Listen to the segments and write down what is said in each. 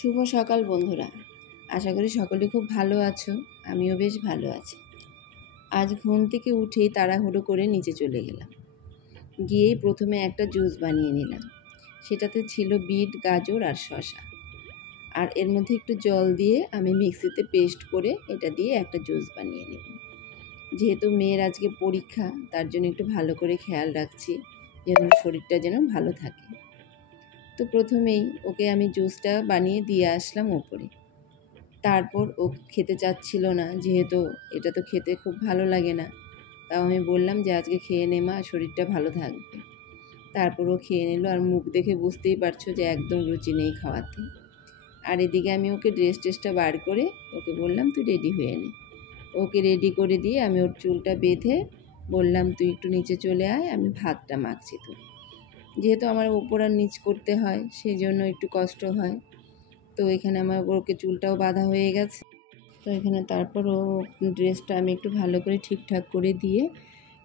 শুভ সকাল বন্ধুরা, আশা করি সকলে খুব ভালো আছো। আমিও বেশ ভালো আছি। আজ ঘুম থেকে উঠেই তাড়াহুড়ো করে নিচে চলে গেলাম। গিয়েই প্রথমে একটা জুস বানিয়ে নিলাম। সেটাতে ছিল বিট, গাজর আর শসা। আর এর মধ্যে একটু জল দিয়ে আমি মিক্সিতে পেস্ট করে এটা দিয়ে একটা জুস বানিয়ে নেব। যেহেতু মেয়ের আজকে পরীক্ষা, তার জন্য একটু ভালো করে খেয়াল রাখছি যেন শরীরটা যেন ভালো থাকে। তো প্রথমেই ওকে আমি জুসটা বানিয়ে দিয়ে আসলাম ওপরে। তারপর ও খেতে চাচ্ছিল না, যেহেতু এটা তো খেতে খুব ভালো লাগে না। তাও আমি বললাম যে আজকে খেয়ে নে মা, শরীরটা ভালো থাকবে। তারপর ও খেয়ে নিল, আর মুখ দেখে বুঝতেই পারছো যে একদম রুচি নেই খাওয়াতে। আর এদিকে আমি ওকে ড্রেসটা বার করে ওকে বললাম তুই রেডি হয়ে নে। ওকে রেডি করে দিয়ে আমি ওর চুলটা বেঁধে বললাম তুই একটু নিচে চলে আয়, আমি ভাতটা মাখছি। তো যেহেতু আমার ওপর আর নিচ করতে হয়, সেই জন্য একটু কষ্ট হয়। তো এখানে আমার ওকে চুলটাও বাঁধা হয়ে গেছে। তো এখানে তারপর ও ড্রেসটা আমি একটু ভালো করে ঠিকঠাক করে দিয়ে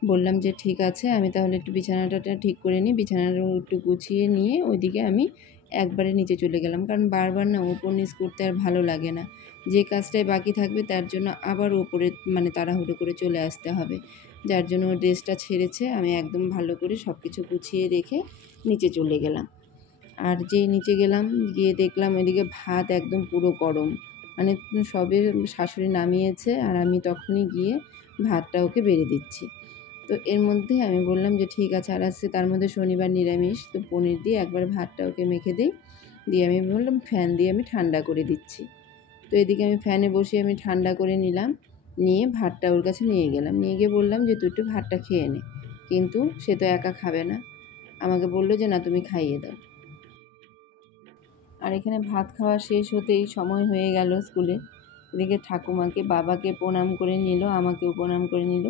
বললাম যে ঠিক আছে, আমি তাহলে একটু বিছানাটা ঠিক করে নিই। বিছানাটা একটু গুছিয়ে নিয়ে ওইদিকে আমি একবারে নিচে চলে গেলাম, কারণ বারবার না ওপর নিচ করতে আর ভালো লাগে না। যে কাজটাই বাকি থাকবে তার জন্য আবার ওপরে তাড়াহুড়ো করে চলে আসতে হবে। যার জন্য ও ড্রেসটা ছেড়েছে, আমি একদম ভালো করে সব কিছু গুছিয়ে রেখে নিচে চলে গেলাম। আর যেই নিচে গেলাম, গিয়ে দেখলাম ওইদিকে ভাত একদম পুরো গরম, মানে সবে শাশুড়ি নামিয়েছে আর আমি তখনই গিয়ে ভাতটা ওকে বেড়ে দিচ্ছি। তো এর মধ্যে আমি বললাম যে ঠিক আছে, আর আজকে তার মধ্যে শনিবার নিরামিষ, তো পনির দিয়ে একবার ভাতটা ওকে মেখে দিই। দিয়ে আমি বললাম ফ্যান দিয়ে আমি ঠান্ডা করে দিচ্ছি। তো এদিকে আমি ফ্যানে বসে আমি ঠান্ডা করে নিলাম, নিয়ে ভাতটা ওর কাছে নিয়ে গেলাম। নিয়ে গিয়ে বললাম যে তুই একটু ভাতটা খেয়ে নে। কিন্তু সে তো একা খাবে না, আমাকে বললো যে না তুমি খাইয়ে দাও। আর এখানে ভাত খাওয়া শেষ হতেই সময় হয়ে গেল স্কুলে। এদিকে ঠাকুমাকে বাবাকে প্রণাম করে নিল, আমাকেও প্রণাম করে নিল।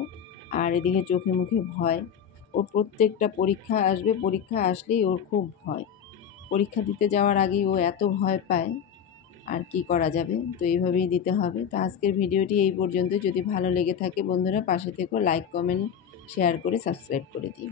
আর এদিকে চোখে মুখে ভয়। ওর প্রত্যেকটা পরীক্ষা আসবে, পরীক্ষা আসলেই ওর খুব ভয়। পরীক্ষা দিতে যাওয়ার আগেই ও এত ভয় পায়, আর কি করা যাবে। তো এইভাবেই দিতে হবে। তো আজকের ভিডিওটি এই পর্যন্ত। যদি ভালো লেগে থাকে বন্ধুরা, পাশে থেকো, লাইক, কমেন্ট, শেয়ার করে সাবস্ক্রাইব করে দিও।